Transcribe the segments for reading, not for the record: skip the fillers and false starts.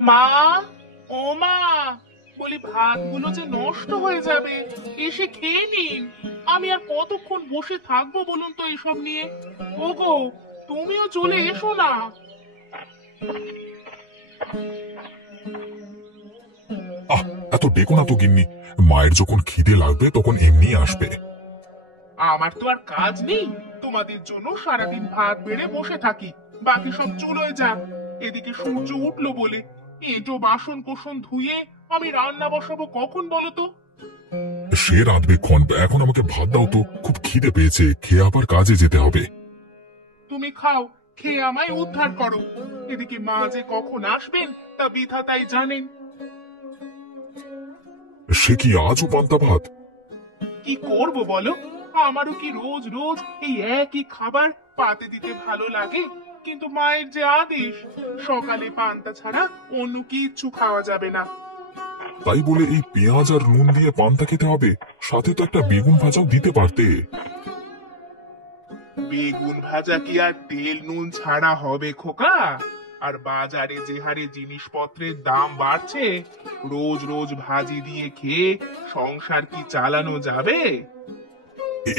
মা, ও মা, বলি ভাতগুলো যে নষ্ট হয়ে যাবে, এসে খেয়ে নিন। আমি আর কতক্ষণ বসে থাকবো বলুন তো এসব নিয়ে। ওগো, তুমিও চলে এসো না। আহ, এত ডেকো না তো গিন্নি। মায়ের যখন খিদে লাগবে তখন এমনি আসবে। আমার তো আর কাজ নেই, তোমাদের জন্য সারাদিন ভাত বেড়ে বসে থাকি। বাকি সব চুলোয় যাক। এদিকে সূর্য উঠলো বলে এঁটো বাসন কোসন ধুয়ে আমি রান্না বসাবো কখন বলো তো? সে রাঁধবে ক্ষণ, এখন আমাকে ভাত দাও তো, খুব খিদে পেয়েছে, খেয়ে আবার কাজে যেতে হবে। তুমি খাও, খেয়ে আমায় উদ্ধার করো। এদিকে মা যে কখন আসবেন তা বিধাতাই জানেন। সে কি আজও পান্তা ভাত? কি করব বলো? আমারও কি রোজ রোজ এই একই খাবার পাতে দিতে ভালো লাগে? কিন্তু মায়ের যে আদেশ, সকালে পান্তা ছাড়া অন্য কিচ্ছু খাওয়া যাবে না। তাই বলে এই পেঁয়াজ আর নুন দিয়ে পান্তা খেতে হবে? সাথে তো একটা বেগুন ভাজাও দিতে পারতে। বেগুন ভাজা কি আর তেল নুন ছাড়া হবে খোকা? আর বাজারে যে হারে জিনিসপত্রের দাম বাড়ছে, রোজ রোজ ভাজি দিয়ে খেয়ে সংসার কি চালানো যাবে?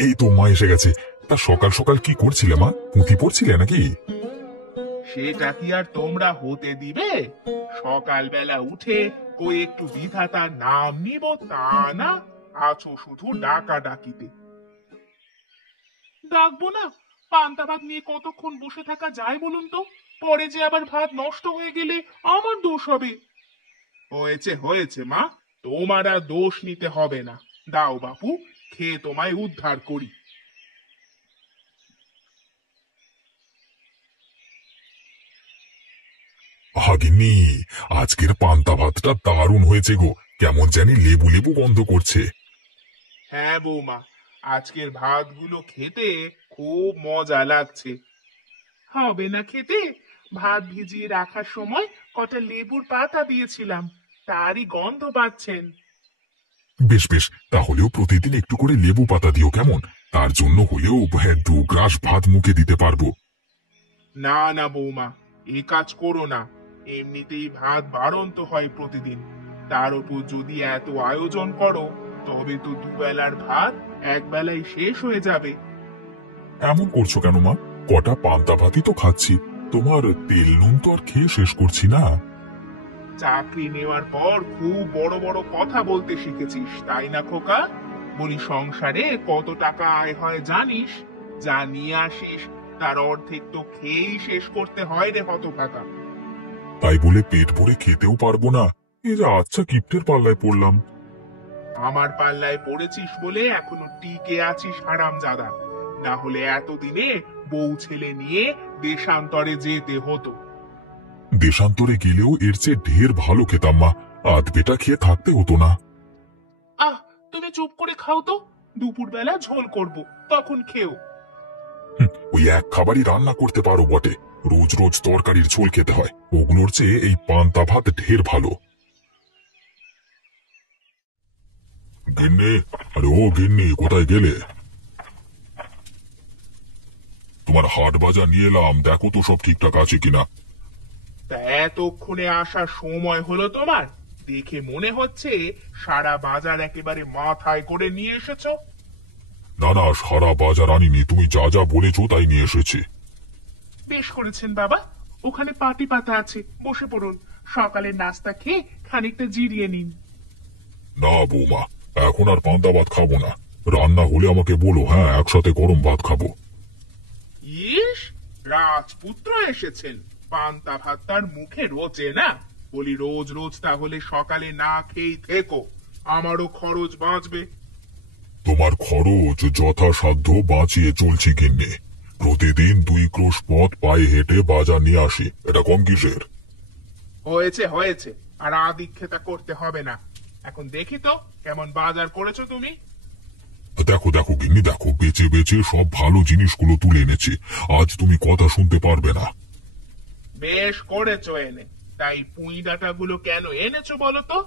এই তো মা এসে গেছে। তা সকাল সকাল কি করছিলে মা? পুঁথি পড়ছিলে নাকি? সেটা কি আর তোমরা হতে দিবে? সকালবেলা উঠে কই একটু বিধাতার নাম নিব তা না, আছো শুধু ডাকা ডাকিতে। ডাকবো না? পান্তা ভাত নিয়ে কতক্ষণ বসে থাকা যায় বলুন তো? পরে যে আবার ভাত নষ্ট হয়ে গেলে আমার দোষ হবে। হয়েছে হয়েছে মা, তোমার আর দোষ নিতে হবে না। দাও বাপু, খেয়ে তোমায় উদ্ধার করি। হাগিনি, আজকের পান্তা ভাতটা দারুণ হয়েছে গো। কেমন জানি লেবু লেবু গন্ধ করছে। হ্যাঁ বৌমা, আজকের ভাতগুলো খেতে খুব মজা লাগছে। হবে না খেতে? ভাত ভিজিয়ে রাখার সময় কটা লেবুর পাতা দিয়েছিলাম, তারই গন্ধ পাচ্ছেন। বেশ বেশ, তাহলেও প্রতিদিন একটু করে লেবু পাতা দিও কেমন? তার জন্য হলেও 2 গ্রাস ভাত মুখে দিতে পারবো। না না বৌমা, এ কাজ করো না। এমনিতেই ভাত বাড়ন্ত হয় প্রতিদিন, তার উপর যদি এত আয়োজন করো, তবে তো দুবেলার ভাত একবেলায় শেষ হয়ে যাবে। এমন করছো কেন মা? কটা পান্তা ভাতই তো খাচ্ছি। তোমার তেল নুন তো আর খেয়ে শেষ করছি না। চাকরি নেওয়ার পর খুব বড় বড় কথা বলতে শিখেছিস তাই না খোকা? বলি সংসারে কত টাকা আয় হয় জানিস? যা নিয়ে আসিস তার অর্ধেক তো খেয়েই শেষ করতে হয় রে হতভাগা। তাই বলে পেট ভরে খেতেও পারবো না? এই যে আচ্ছা কিপ্টের পাল্লায় পড়লাম। আমার পাল্লায় পড়েছিস বলে এখনো টিকে আছিস হারামজাদা। না হলে এতদিনে বউ ছেলে নিয়ে দেশান্তরে যেতে হতো। দেশান্তরে গেলেও এর চেয়ে ঢের ভালো খেতাম মা। আধ বেটা খেয়ে থাকতে হতো না। আহ, তুমি চুপ করে খাও তো। দুপুরবেলা ঝোল করব, তখন খেও। ওই এক খাবারই রান্না করতে পারো বটে, রোজ রোজ তরকারির ঝোল খেতে হয়। ওগুলোর চেয়ে এই পান্তা ভাত ঢের ভালো। গিন্নি, আরে ও গিন্নি, কোথায় গেলে? তোমার হাট বাজার নিয়ে এলাম, দেখো তো সব ঠিকঠাক আছে কিনা। তা এতক্ষণে আসার সময় হলো তোমার? দেখে মনে হচ্ছে সারা বাজার একেবারে মাথায় করে নিয়ে এসেছো। না না, সারা বাজার আনিনি, তুমি যা যা বলেছো তাই নিয়ে এসেছি। বেশ করেছেন বাবা, ওখানে পাটি পাতা আছে, বসে পড়ুন। সকালের নাস্তা খেয়ে খানিকটা জিরিয়ে নিন। না বৌমা, এখন আর পান্তা ভাত খাবো না। রান্না হলে আমাকে বলো, হ্যাঁ, একসাথে গরম ভাত খাবো। ইস, রাজপুত্র এসেছেন, পান্তা ভাত তার মুখে রোচে না। বলি রোজ রোজ তাহলে সকালে না খেয়েই থেকো, আমারও খরচ বাঁচবে। তোমার খরচ যথাসাধ্য বাঁচিয়ে চলছি গিন্নি। প্রতিদিন 2 ক্রোশ পথ পায়ে হেঁটে বাজার নিয়ে আসি, এটা কম কিসের? হয়েছে হয়েছে, আর আদিক্ষেতা করতে হবে না। এখন দেখি তো কেমন বাজার করেছো তুমি। দেখো দেখো গিন্নি, দেখো, বেচে বেচে সব ভালো জিনিসগুলো তুলে এনেছি। আজ তুমি কথা শুনতে পারবে না। বেশ করেছো এনে। তাই পুঁই ডাঁটা গুলো কেন এনেছো বলো তো?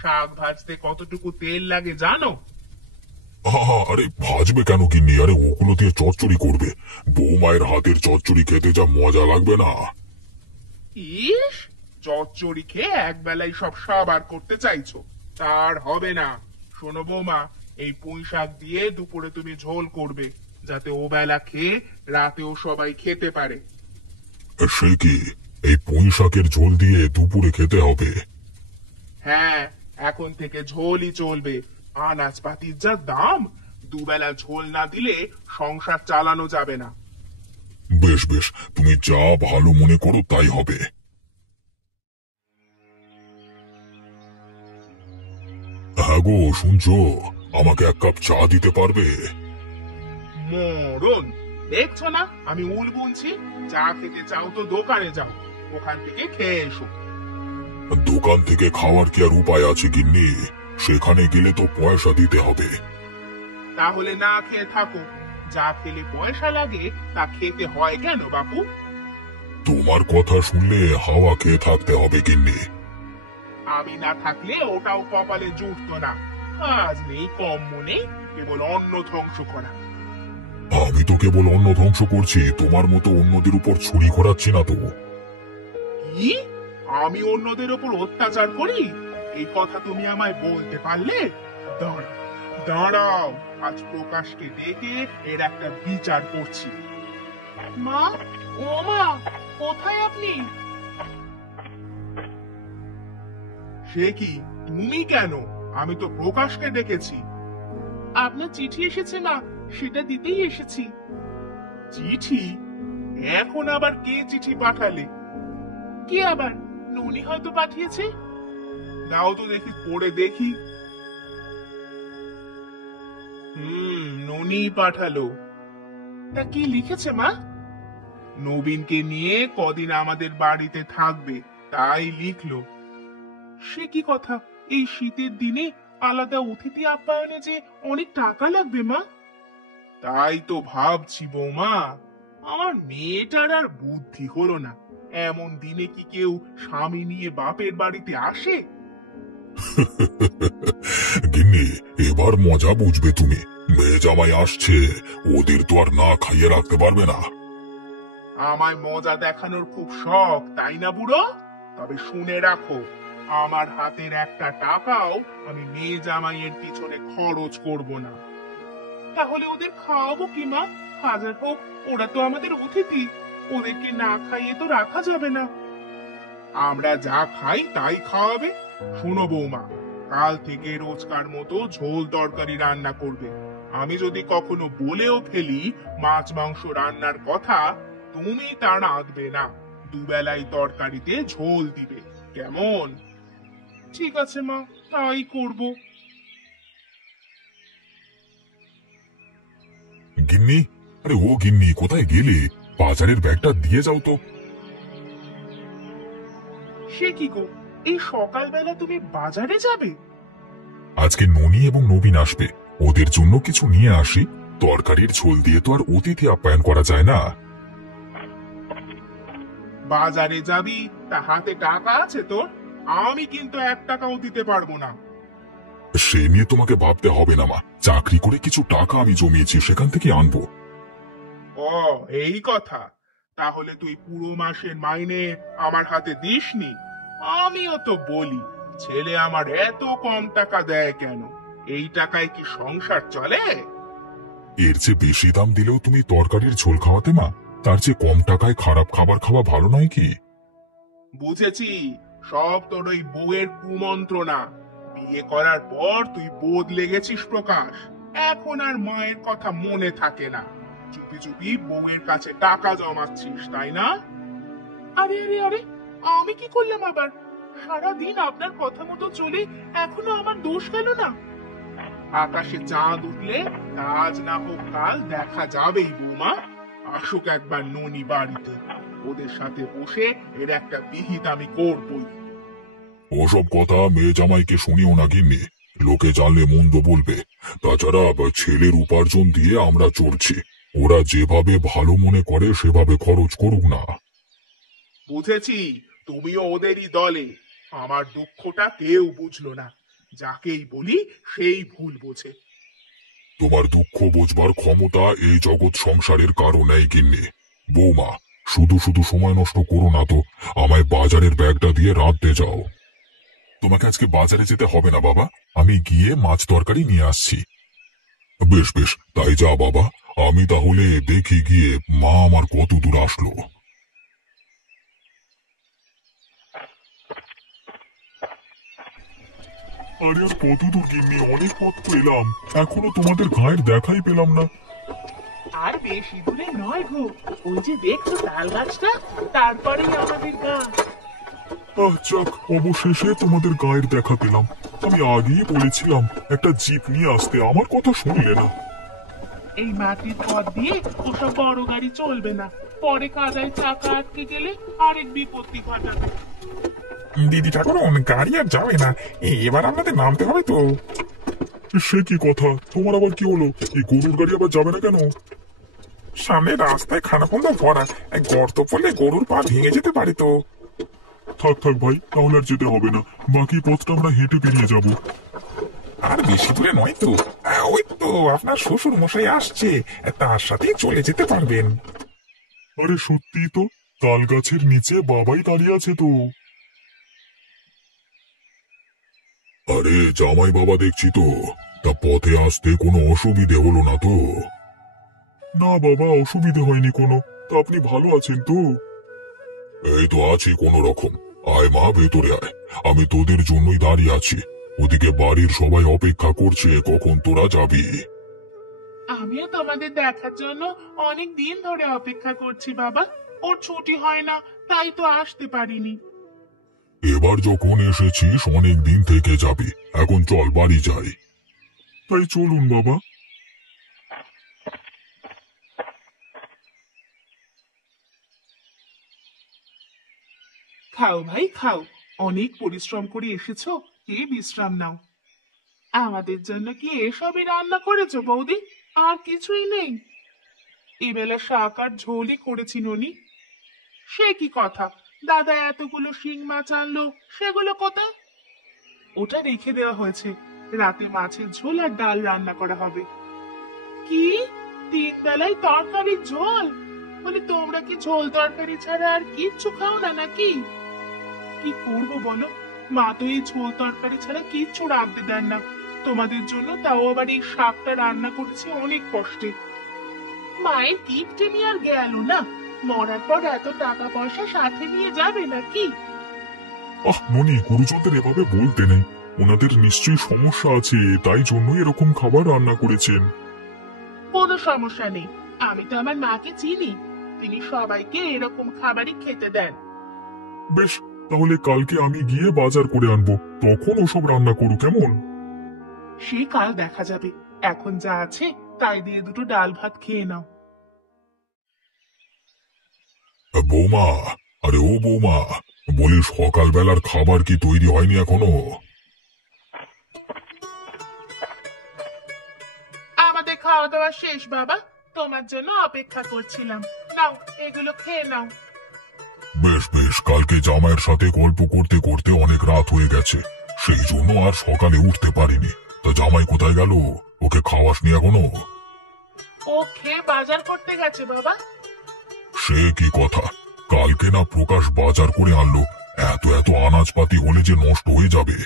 শাক ভাজতে কতটুকু তেল লাগে জানো? আরে ভাজবে কেন গিন্নি? আরে ওগুলো দিয়ে চচ্চড়ি করবে। বৌমায়ের হাতের চচ্চড়ি খেতে যা মজা লাগবে না। ইস, চচ্চড়ি খেয়ে একবেলায় সব সাবার করতে চাইছো, তার হবে না। শোনো বৌমা, এই পুঁই শাক দিয়ে দুপুরে তুমি ঝোল করবে, যাতে ও বেলা খেয়ে রাতেও সবাই খেতে পারে। সে কি, এই পুঁই শাকের ঝোল দিয়ে দুপুরে খেতে হবে? হ্যাঁ, এখন থেকে ঝোলই চলবে। আনাজপাতির যা দাম, দুবেলা ঝোল না দিলে সংসার চালানো যাবে না। বেশ বেশ, তুমি যা ভালো মনে করো তাই হবে। হ্যাঁ গো, শুনছো? আমাকে এক কাপ চা দিতে পারবে? মরণ, দেখছো না আমি উল বুনছি? চা খেতে চাও তো দোকানে যাও, ওখান থেকে খেয়ে এসো। দোকান থেকে খাওয়ার কি আর উপায় আছে গিন্নি? সেখানে গেলে তো পয়সা দিতে হবে। তাহলে না খেয়ে থাকো। যা খেলে পয়সা লাগে তা খেতে হয় কেন বাপু? তোমার কথা শুনলে হাওয়া খেয়ে থাকতে হবে গিন্নি। আমি না থাকলে ওটাও কপালে জুটতো না। আজ নেই কম মনে, কেবল অন্ন ধ্বংস করা। আমি তো কেবল অন্ন ধ্বংস করছি, তোমার মতো অন্যদের উপর ছুরি ঘোরাচ্ছি না তো। কি? আমি অন্যদের ওপর অত্যাচার করি? এই কথা তুমি আমায় বলতে পারলে? দাঁড়াও দাঁড়াও, আজ প্রকাশকে ডেকে এর একটা বিচার করছি। মা, ও মা, কোথায় আপনি? সে কি, তুমি কেন? আমি তো প্রকাশকে ডেকেছি। আপনার চিঠি এসেছে না, সেটা দিতেই এসেছি। চিঠি? এখন আবার কে চিঠি পাঠালে? কি আবার? ননি হয়তো পাঠিয়েছে। দাও তো দেখি, পড়ে দেখি। ননি পাঠালো। তা কি লিখেছে মা? নবীনকে নিয়ে কদিন আমাদের বাড়িতে থাকবে, তাই লিখলো। সে কি কথা, এই শীতের দিনে আলাদা অতিথি আপ্যায়নে যে অনেক টাকা লাগবে মা। তাই তো ভাবছি বৌমা, আমার মেয়েটার আর বুদ্ধি হলো না। এমন দিনে কি কেউ স্বামী নিয়ে বাপের বাড়িতে আসে? গিন্নি, এবার মজা বুঝবে তুমি। মেয়ে জামাই আসছে, ওদের তো আর না খাইয়ে রাখতে পারবে না। আমায় মজা দেখানোর খুব শখ, তাই না বুড়ো? তবে শুনে রাখো, আমার হাতের একটা টাকাও আমি মেয়ে জামাইয়ের পিছনে খরচ করব না। তাহলে ওদের খাওয়াবো কি মা? হাজার হোক ওরা তো আমাদের অতিথি, ওদেরকে না খাইয়ে তো রাখা যাবে না। আমরা যা খাই তাই খাওয়াবে। শোনো বৌমা, কাল থেকে রোজকার মতো ঝোল তরকারি রান্না করবে। আমি যদি কখনো বলেও ফেলি মাছ মাংস রান্নার কথা, তুমি তা রাঁধবে না। দুবেলাই তরকারিতে ঝোল দিবে, কেমন? ঠিক আছে মা, তাই করব। গিন্নি, আরে ও গিন্নি, কোথায় গেলে? বাজারের ব্যাগটা দিয়ে যাও তো। সে কি গো, এই সকালবেলা তুমি বাজারে যাবে? আজকে ননি এবং নবীন আসবে, ওদের জন্য কিছু নিয়ে আসি। তরকারির ঝোল দিয়ে তো আর অতিথি আপ্যায়ন করা যায় না। বাজারে যাবি তা হাতে টাকা আছে তোর? আমি কিন্তু 1 টাকাও দিতে পারবো না। সে নিয়ে তোমাকে ভাবতে হবে না মা, চাকরি করে কিছু টাকা আমি জমিয়েছি, সেখান থেকে আনবো। ও, এই কথা? তাহলে তুই পুরো মাসের মাইনে আমার হাতে দিসনি? আমিও তো বলি, ছেলে আমার এত কম টাকা দেয় কেন? এই টাকায় কি সংসার চলে? এর চেয়ে বেশি দাম দিলেও তুমি তরকারির ঝোল খাওয়াতে মা, তার চেয়ে কম টাকায় খারাপ খাবার খাওয়া ভালো নয় কি? বুঝেছি, সব তোর ওই বউয়ের কুমন্ত্রণা। বিয়ে করার পর তুই বদলে গেছিস প্রকাশ। এখন আর মায়ের কথা মনে থাকে না, চুপি চুপি বউয়ের কাছে টাকা জমাচ্ছিস, তাই না? আরে আরে আরে, আমি কি করলাম আবার? সারাদিন আপনার কথা মতো চলে এখনো আমার দোষ গেল না? আকাশে চাঁদ উঠলে আজ না হোক কাল দেখা যাবেই বৌমা। আসুক একবার ননি বাড়িতে, ওদের সাথে বসে এর একটা বিহিত আমি করবই। ওসব কথা মেয়ে জামাইকে শুনিও না গিন্নি, লোকে জানলে মন্দ বলবে। তাছাড়া ছেলের উপার্জন দিয়ে আমরা চলছি, ওরা যেভাবে ভালো মনে করে সেভাবে খরচ করুক না। বুঝেছি, তুমিও ওদেরই দলে। আমার দুঃখটা কেউ বুঝলো না, যাকেই বলি সেই ভুল বোঝে। তোমার দুঃখ বোঝবার ক্ষমতা এই জগৎ সংসারের কারো নেই গিন্নি। বৌমা, শুধু শুধু সময় নষ্ট করো না তো। আমায় বাজারের ব্যাগটা দিয়ে রাঁধতে যাও। তোমাকে আজকে বাজারে যেতে হবে না বাবা, আমি গিয়ে মাছ তরকারি নিয়ে আসছি। বেশ বেশ, তাই যা বাবা। আমি তাহলে দেখি গিয়ে মা আমার কত দূর আসলো। আরে আর কত দূর গিন্নি, অনেক পথ তো এলাম, এখনো তোমাদের গায়ের দেখাই পেলাম না। আর বেশি দূরে নয় গো, ওই যে দেখছো তাল গাছটা, তারপরেই আমাদের গা। যাক, অবশেষে তোমাদের গায়ের দেখা পেলাম। আমি আগেই বলেছিলাম একটা জিপ নিয়ে আসতে, আমার কথা শুনলে না। এই মাটির পথ দিয়ে ওসব বড় গাড়ি চলবে না, পরে কাদায় চাকা আটকে গেলে আরেক বিপত্তি ঘটাবে। দিদি ঠাকুরন, গাড়ি আর যাবে না, এবার আপনাদের নামতে হবে তো। সে কি কথা, তোমার আবার কি হলো? এই গরুর গাড়ি আবার যাবে না কেন? সামনে রাস্তায় খানাখন্দ ভরা, গর্ত পড়লে গরুর পা ভেঙে যেতে পারে তো। থাক থাক ভাই, তাহলে আর যেতে হবে না, বাকি পথটা আমরা হেঁটে পেরিয়ে যাব। আর বেশি দূরে নয় তো, ওই তো আপনার শ্বশুর মশাই আসছে, তার সাথেই চলে যেতে পারবেন। আরে সত্যি তো, তাল গাছের নিচে বাবাই দাঁড়িয়ে আছে তো। আরে জামাই বাবা দেখছি তো, তা পথে আসতে কোনো অসুবিধে হলো না তো? না বাবা, অসুবিধে হয়নি কোনো। তা আপনি ভালো আছেন তো? এই তো আছি কোনো রকম। আয় মা, ভেতরে আয়, আমি তোদের জন্যই দাঁড়িয়ে আছি। ওদিকে বাড়ির সবাই অপেক্ষা করছে কখন তোরা যাবি। আমিও তোমাদের দেখার জন্য অনেক দিন ধরে অপেক্ষা করছি বাবা, ওর ছুটি হয় না, তাই তো আসতে পারিনি। এবার যখন এসেছিস অনেক দিন থেকে যাবি, এখন চল বাড়ি যাই। তাই চলুন বাবা। খাও ভাই খাও, অনেক পরিশ্রম করে এসেছো, কে বিশ্রাম নাও। আমাদের জন্য কি এসবই রান্না করেছো বৌদি? আর কিছুই নেই? এবেলা শাক আর ঝোলই করেছি ননি। সে কি কথা, দাদা এতগুলো শিং মাছ আনলো, সেগুলো কোথায়? ওটা রেখে দেওয়া হয়েছে, রাতে মাছের ঝোল আর ডাল রান্না করা হবে। কি, 3 বেলায় তরকারির ঝোল? বলে তোমরা কি ঝোল তরকারি ছাড়া আর কিচ্ছু খাও না নাকি? কি করবো বলো, মা তো এই ঝোল তরকারি ছাড়া কিচ্ছু রাঁধতে দেন না। তোমাদের জন্য তাও আবার এই শাকটা রান্না করেছি অনেক কষ্টে। মায়ের কিপটেমি আর গেল না, মরার পর এত টাকা পয়সা সাথে নিয়ে যাবে নাকি? ননি, গুরুজনদের এভাবে বলতে নেই, ওনাদের নিশ্চয়ই সমস্যা আছে, তাই জন্যই এরকম খাবার রান্না করেছেন। কোনো সমস্যা নেই, আমি তো আমার মাকে চিনি, তিনি সবাইকে এরকম খাবারই খেতে দেন। বেশ, তাহলে কালকে আমি গিয়ে বাজার করে আনবো, তখন ওসব রান্না করো, কেমন? সে কাল দেখা যাবে, এখন যা আছে তাই দিয়ে দুটো ডাল ভাত খেয়ে নাও। বৌমা, আরে ও বৌমা, বলি সকালবেলার খাবার কি তৈরি হয়নি এখনো? আমাদের খাওয়া দাওয়া শেষ বাবা, তোমার জন্য অপেক্ষা করছিলাম, নাও এগুলো খেয়ে নাও। বেশ বেশ, কালকে জামাইয়ের সাথে গল্প করতে করতে অনেক রাত হয়ে গেছে, সেই জন্য আর সকালে উঠতে পারিনি। তা জামাই কোথায় গেল? ওকে খাওয়াসনি এখনো? ও খেয়ে বাজার করতে গেছে বাবা। সে কি কথা, কালকে না প্রকাশ বাজার করে আনলো, এত এত আনাজপাতি হলে যে নষ্ট হয়ে যাবে।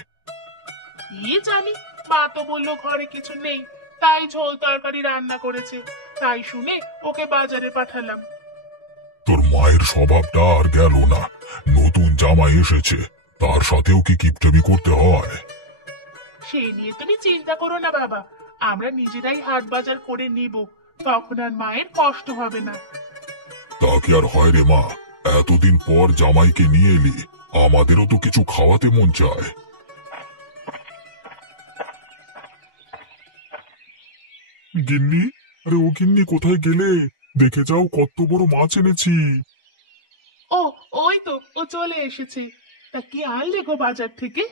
কি জানি, মা তো বললো ঘরে কিছু নেই, তাই ঝোল তরকারি রান্না করেছে, তাই শুনে ওকে বাজারে পাঠালাম। তোর মায়ের স্বভাবটা আর গেল না, নতুন জামাই এসেছে, তার সাথেও কি কিপটামি করতে হয়? সেই নিয়ে তুমি চিন্তা করো না বাবা, আমরা নিজেরাই হাট বাজার করে নিব, তখন আর মায়ের কষ্ট হবে না। তা কি আর হয় রে মা, এতদিন পর জামাইকে নিয়ে এলি, আমাদেরও তো কিছু খাওয়াতে মন চায়। গিন্নি, আরে ও গিন্নি, কোথায় গেলে? দেখে যাও কত বড় মাছ এনেছি। ও, ওই তো ও চলে এসেছে। তা কি আনলে গো বাজার থেকে?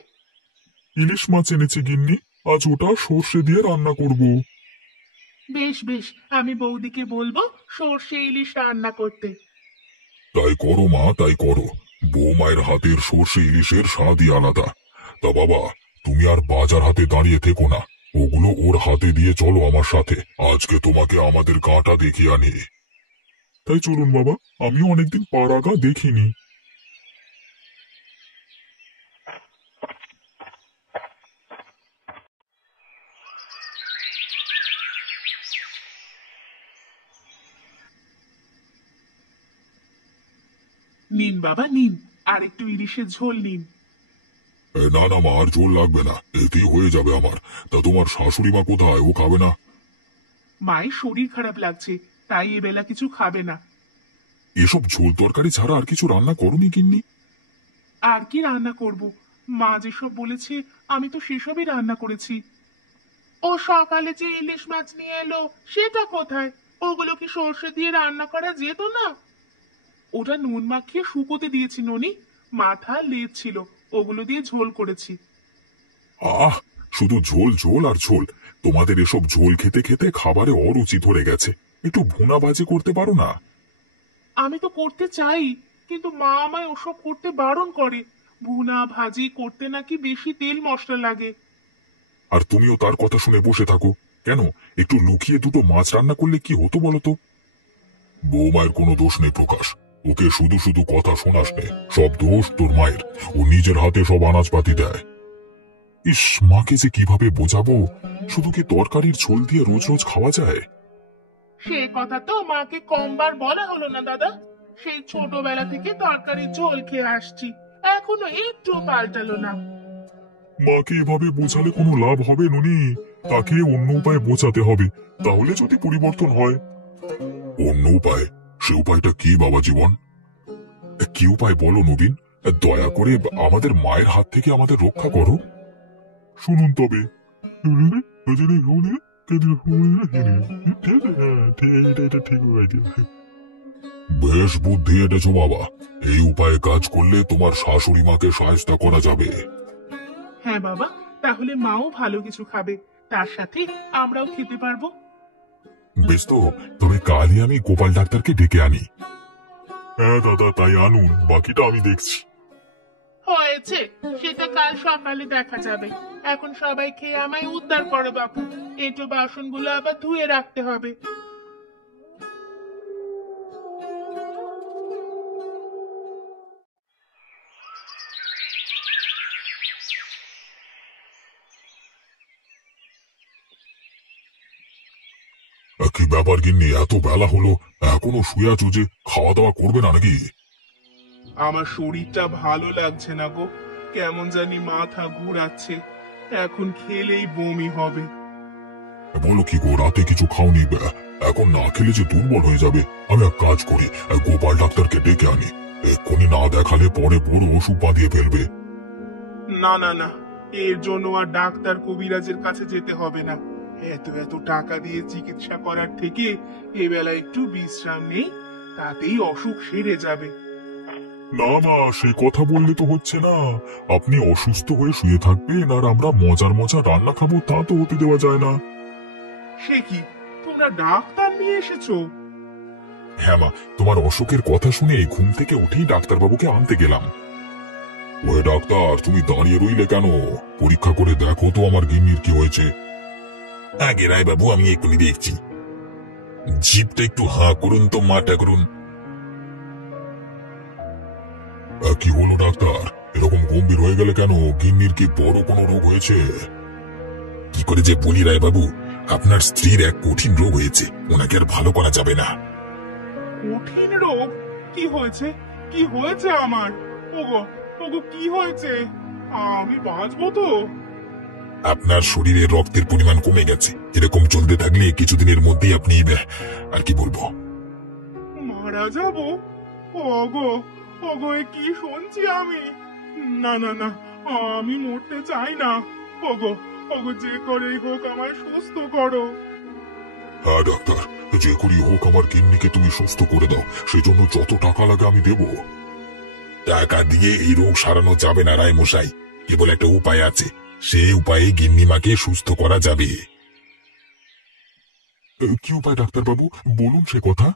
ইলিশ মাছ এনেছি গিন্নি, আজ ওটা সর্ষে দিয়ে রান্না করব। বেশ বেশ, আমি বৌদিকে বলবো সর্ষে ইলিশ রান্না করতে। তাই করো মা, তাই করো, বৌমায়ের হাতের সর্ষে ইলিশের স্বাদই আলাদা। তা বাবা, তুমি আর বাজার হাতে দাঁড়িয়ে থেকো না, ওগুলো ওর হাতে দিয়ে চলো আমার সাথে, আজকে তোমাকে আমাদের গাঁটা দেখিয়ে আনি। তাই চলুন বাবা, আমিও অনেকদিন পাড়াগা দেখিনি। নিন বাবা নিন, আর একটু ইলিশের ঝোল নিন। না না মা, আর ঝোল লাগবে না, এতেই হয়ে যাবে আমার। তা তোমার শাশুড়ি মা কোথায়? ও খাবে না? মায়ের শরীর খারাপ লাগছে, তাই এবেলা কিছু খাবে না। এসব ঝোল তরকারি ছাড়া আর কিছু রান্না করনি গিন্নি? আর কি রান্না করব, মা যেসব বলেছে আমি তো সেসবই রান্না করেছি। ও সকালে যে ইলিশ মাছ নিয়ে এলো সেটা কোথায়? ওগুলো কি সর্ষে দিয়ে রান্না করা যেত না? ওটা নুন মাখিয়ে শুকোতে দিয়েছি ননি, মাথা লেজ ছিল, ওগুলো দিয়ে ঝোল করেছি। আহ, শুধু ঝোল ঝোল আর ঝোল। তোমাদের এসব ঝোল খেতে খেতে খাবারে অরুচি ধরে গেছে। একটু ভুনা ভাজি করতে পারো না? আমি তো করতে চাই, কিন্তু মা আমায় ওসব করতে বারণ করে। ভুনা ভাজি করতে নাকি বেশি তেল মশলা লাগে। আর তুমিও তার কথা শুনে বসে থাকো কেন? একটু লুকিয়ে দুটো মাছ রান্না করলে কি হতো বলো তো? বৌমায়ের কোনো দোষ নেই প্রকাশ, ওকে শুধু শুধু কথা শোনাস নে। সব দোষ তোর মায়ের, ও নিজের হাতে সব আনাজপাতি দেয়। ইস, মাকে যে কিভাবে বোঝাবো? শুধু কি তরকারির ঝোল দিয়ে রোজ রোজ খাওয়া যায়? সে কথা তো মাকে কমবার বলা হলো না দাদা। সেই ছোটবেলা থেকে তরকারির ঝোল খেয়ে আসছি, এখনো একটু পাল্টালো না। মাকে এভাবে বোঝালে কোনো লাভ হবে ননি, তাকে অন্য উপায়ে বোঝাতে হবে, তাহলে যদি পরিবর্তন হয়। অন্য উপায়? সে উপায়টা কি বাবা জীবন? কি উপায় বলো নবীন, দয়া করে আমাদের মায়ের হাত থেকে আমাদের রক্ষা করো। শুনুন তবে, বেশ বুদ্ধি এনেছো বাবা। এই উপায়ে কাজ করলে তোমার শাশুড়ি মাকে সাহায্য করা যাবে। হ্যাঁ বাবা, তাহলে মাও ভালো কিছু খাবে, তার সাথে আমরাও খেতে পারবো। বেশ তো, তবে কালই আমি গোপাল ডাক্তারকে ডেকে আনি। হ্যাঁ দাদা, তাই আনুন, বাকিটা আমি দেখছি। হয়েছে, সেটা কাল সকালে দেখা যাবে। এখন সবাই খেয়ে আমায় উদ্ধার করো বাপু, এঁটো বাসনগুলো আবার ধুয়ে রাখতে হবে। কি ব্যাপার গিন্নি, এত বেলা হলো এখনো শুয়ে আছো যে? খাওয়া দাওয়া করবে না নাকি? আমার শরীরটা ভালো লাগছে না গো, কেমন জানি মাথা ঘুরাচ্ছে, এখন খেলেই বমি হবে। বলো কি গো, রাতে কিছু খাওনি? এখন না খেলে যে দুর্বল হয়ে যাবে। আমি এক কাজ করি, গোপাল ডাক্তারকে ডেকে আনি। এক্ষুনি না দেখালে পরে বড় অসুখ বাঁধিয়ে ফেলবে। না না না, এর জন্য আর ডাক্তার কবিরাজের কাছে যেতে হবে না। এত এত টাকা দিয়ে চিকিৎসা করার থেকে এবেলা একটু বিশ্রাম নেই, তাতেই অসুখ সেরে যাবে। না মা, সে কথা বললে তো হচ্ছে না। আপনি অসুস্থ হয়ে শুয়ে থাকবেন আর আমরা মজার মজার রান্না খাবো, তা তো হতে দেওয়া যায় না। সে কি, তোমরা ডাক্তার নিয়ে এসেছো? হ্যাঁ মা, তোমার অসুখের কথা শুনে ঘুম থেকে উঠেই ডাক্তারবাবুকে আনতে গেলাম। ওহে ডাক্তার, তুমি দাঁড়িয়ে রইলে কেন? পরীক্ষা করে দেখো তো আমার গিন্নির কি হয়েছে। আগে রায় বাবু, আমি এক্ষুনি দেখছি। জিভটা একটু হাঁ করুন তো মা ঠাকুরুন। কি হলো ডাক্তার, এরকম গম্ভীর হয়ে গেলে কেন? গিন্নির কি বড় কোনো রোগ হয়েছে? কি করে যে বলি রায় বাবু, আপনার স্ত্রীর এক কঠিন রোগ হয়েছে, ওনাকে আর ভালো করা যাবে না। কঠিন রোগ? কি হয়েছে? কি হয়েছে আমার? ওগো ওগো, কি হয়েছে? আমি বাঁচবো তো? আপনার শরীরে রক্তের পরিমাণ কমে গেছে। এরকম চলতে থাকলে কিছুদিনের মধ্যেই আপনি, আর কি বলবো, মারা যাবো? ওগো ওগো, এ কি শুনছি আমি? না না না, আমি মরতে চাই না। ওগো ওগো, যে করেই হোক আমায় সুস্থ করো। হ্যাঁ ডাক্তার, যে করি হোক আমার গিন্নিকে তুমি সুস্থ করে দাও, সেজন্য যত টাকা লাগে আমি দেব। টাকা দিয়ে এই রোগ সারানো যাবে না রায় মশাই, কেবল একটা উপায় আছে, সে উপায়ে গিন্নিমাকে সুস্থ করা যাবে। কি উপায় ডাক্তারবাবু, বলুন সে কথা।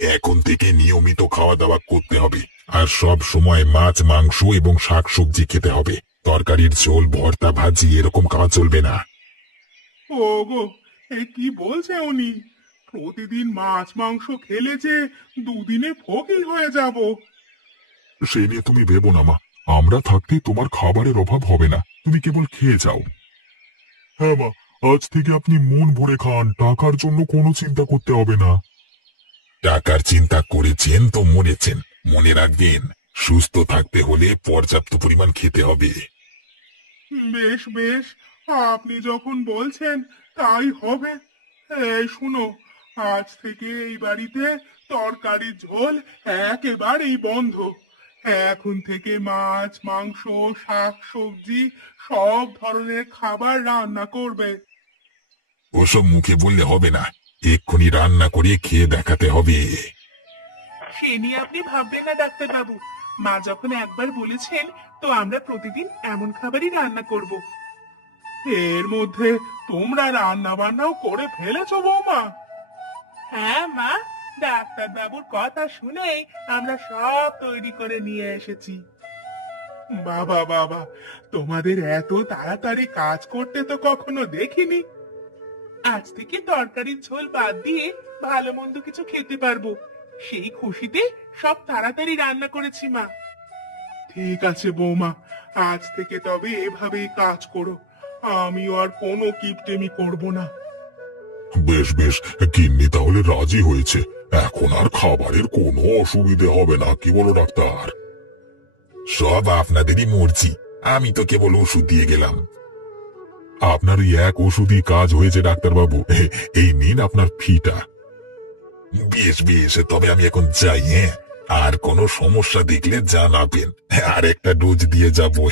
এখন থেকে নিয়মিত খাওয়া দাওয়া করতে হবে, আর সব সময় মাছ মাংস এবং শাকসবজি খেতে হবে। তরকারির ঝোল ভর্তা ভাজি এরকম খাওয়া চলবে না। ওগো, এ কি বলছে উনি? প্রতিদিন মাছ মাংস খেলে যে দুদিনে ফকির হয়ে যাব। সে নিয়ে তুমি ভেবো না মা, আমরা থাকতে তোমার খাবারের অভাব হবে না, তুমি কেবল খেয়ে যাও। হ্যাঁ মা, আজ থেকে আপনি মন ভরে খান, টাকার জন্য কোনো চিন্তা করতে হবে না। টাকার চিন্তা করেছেন তো মরেছেন, মনে রাখবেন সুস্থ থাকতে হলে পর্যাপ্ত পরিমাণ খেতে হবে। বেশ বেশ, আপনি যখন বলছেন তাই হবে। এই শুনো, আজ থেকে এই বাড়িতে তরকারির ঝোল একেবারেই বন্ধ। এখন থেকে মাছ মাংস শাক সবজি সব ধরনের খাবার রান্না করবে। ওসব মুখে বললে হবে না, এক্ষুনি রান্না করে খেয়ে দেখাতে হবে। সে নিয়ে আপনি ভাববেন না ডাক্তার বাবু, মা যখন একবার বলেছেন তো আমরা প্রতিদিন এমন খাবারই রান্না করব। এর মধ্যে তোমরা রান্না বান্নাও করে ফেলেছো বৌমা? হ্যাঁ মা, ডাক্তার বাবুর কথা শুনেই আমরা সব তৈরি করে নিয়ে এসেছি। বাবা বাবা, তোমাদের এত তাড়াতাড়ি কাজ করতে তো কখনো দেখিনি। আজ থেকে তরকারির ঝোল বাদ দিয়ে ভালো মন্দ কিছু খেতে পারবো, সেই খুশিতে সব তাড়াতাড়ি রান্না করেছি মা। ঠিক আছে বৌমা, আজ থেকে তবে এভাবেই কাজ করো, আমিও আর কোনো কিপটেমি করব না। বেশ বেশ, গিন্নি তাহলে রাজি হয়েছে, এখন আর খাবারের কোনো অসুবিধে হবে না, কি বলো ডাক্তার? সব আপনাদেরই মর্জি, আমি তো কেবল ওষুধ দিয়ে গেলাম। আপনার এই এক ওষুধই কাজ হয়েছে ডাক্তারবাবু, এই নিন আপনার ফিটা। বেশ বেশ, তবে আমি এখন যাই। হ্যাঁ, আর কোনো সমস্যা দেখলে জানাবেন, আর একটা ডোজ দিয়ে যাবো।